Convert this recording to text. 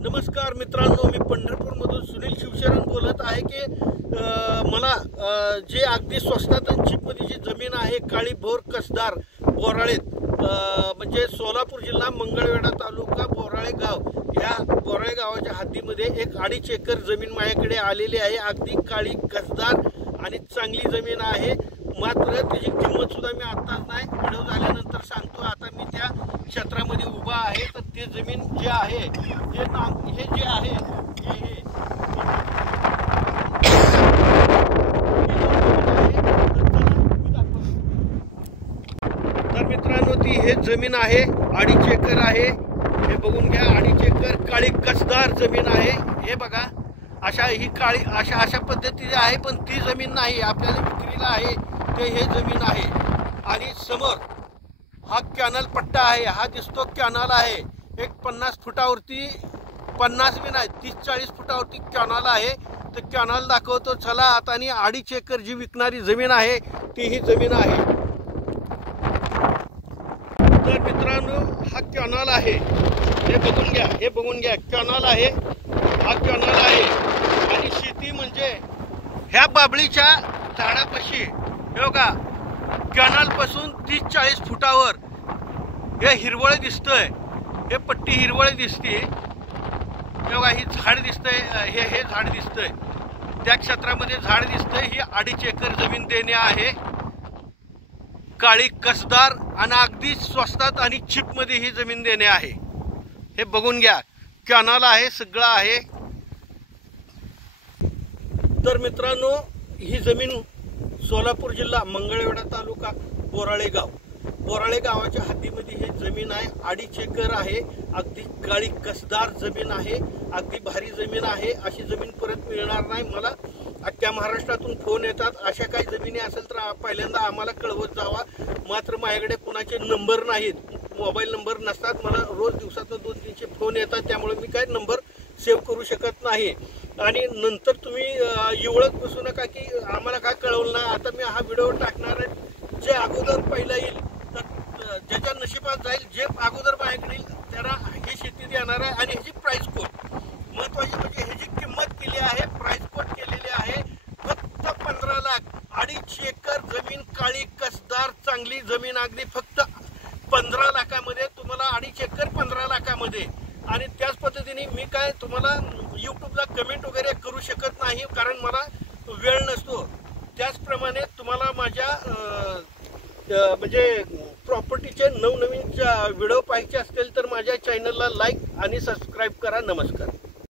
नमस्कार मित्रांनो, मी पंढरपूरमधून सुनील शिवशरण बोलत आहे की मला जे अगदी स्वस्तात आणि चीपमध्ये जी जमीन आहे काळी भोर कसदार बोराळेत म्हणजे सोलापूर जिल्हा मंगळवेढा तालुका बोराळे गाव, या बोराळे गावाच्या हद्दीमध्ये एक 2.5 एकर जमीन माझ्याकडे आलेली आहे। अगदी काळी कसदार आणि चांगली जमीन आहे, मात्र त्याची किंमत सुद्धा मी आताच नाही, व्हिडिओ झाल्यानंतर सांगतो। आता मी त्या क्षेत्रामध्ये उभा आहे, तर ते जमीन जे आहे हे जे आहे तर मित्रांनो ती हे जमीन आहे 2.5 एकर आहे। हे बघून घ्या, 2.5 एकर काळी कसदार जमीन आहे। हे बघा, अशा ही काळी अशा पद्धतीने आहे, पण ती जमीन नाही आपल्याला विक्रीला आहे, ते हे जमीन आहे। आणि समोर हा कॅनल पट्टा आहे, हा दिसतो कॅनल आहे। एक 50 फुटावरती, 50 बी नाही 30-40 फुटावरती कॅनल आहे। तर कॅनल दाखवतो चला आता। आणि 2.5 एकर जी विकणारी जमीन आहे ती ही जमीन आहे। तर मित्रांनो हा कॅनल आहे, हे बघून घ्या कॅनल आहे, हा कॅनल आहे। आणि शेती म्हणजे ह्या बाबळीच्या झाडापाशी हे बघा, कॅनल पासून 30-40 फुटावर हे हिरवळ दिसतंय, हे पट्टी हिरवळ दिसते। हे बघा, ही झाड दिसतंय, हे झाड दिसतंय, त्या क्षेत्रामध्ये झाड दिसतंय। ही 2.5 एकर जमीन देणे आहे, काळी कसदार आणि अगदी स्वस्तात आणि चिप मध्ये ही जमीन देणे आहे। हे बघून घ्या, कॅनल आहे, सगळं आहे। तर मित्रांनो ही जमीन सोलापूर जिल्हा मंगळवेढा तालुका बोराळे गाव, बोराळे गावाच्या हद्दीमध्ये ही जमीन आहे। 2.5 एकर आहे, अगदी काळी कसदार जमीन आहे, अगदी भारी जमीन आहे। अशी जमीन परत मिळणार नाही। मला अख्ख्या महाराष्ट्रातून फोन येतात, अशा काही जमिनी असेल तर पहिल्यांदा आम्हाला कळवत जावा। मात्र माझ्याकडे कुणाचे नंबर नाहीत, मोबाईल नंबर नसतात, मला रोज दिवसातून 2-300 फोन येतात, त्यामुळे मी काय नंबर सेव्ह करू शकत नाही। आणि नंतर तुम्ही एवढंच बसू नका की आम्हाला काय कळवलं नाही। आता मी हा व्हिडिओ टाकणार आहे, जे अगोदर पहिला येईल, तर ज्याच्या नशिबात जाईल, जे अगोदर माझ्याकडे येईल त्याला ही शेती देणार आहे। आणि ह्याची प्राइस कोड महत्वाची म्हणजे ह्याची किंमत केली आहे, प्राइस कोड केलेली आहे फक्त 15 लाख। 2.5 एकर जमीन, काळी कसदार चांगली जमीन, अगदी फक्त 15 लाखामध्ये तुम्हाला 2.5 एकर 15 लाखामध्ये। आणि त्याच पद्धतीने मी काय तुम्हाला यूट्यूबला कमेंट वगैरे करू शकत नाही, कारण मला वेळ नसतो। त्याचप्रमाणे तुम्हाला माझ्या म्हणजे प्रॉपर्टीचे नवनवीन व्हिडिओ पाहायचे असतील तर माझ्या चॅनलला लाईक आणि सबस्क्राईब करा। नमस्कार।